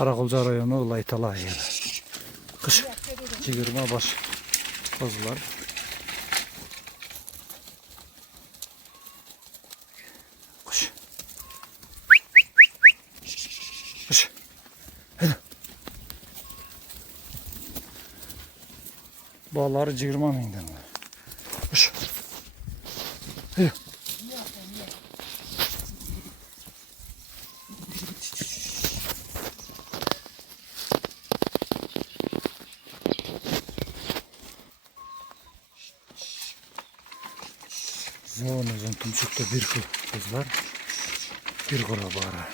Karakolca rayonu Laytala yeri. Kış cigirma baş kuzular. Kuş. Kuş. Hadi. Bağları cigirma mıydı? Kuş. Hadi. Uzun tumçukta bir kız var. Bir kura bağırır.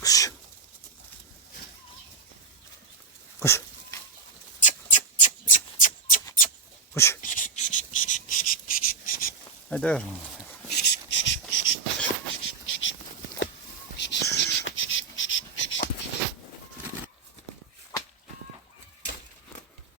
Kuş. Kuş. Kuş. Hadi.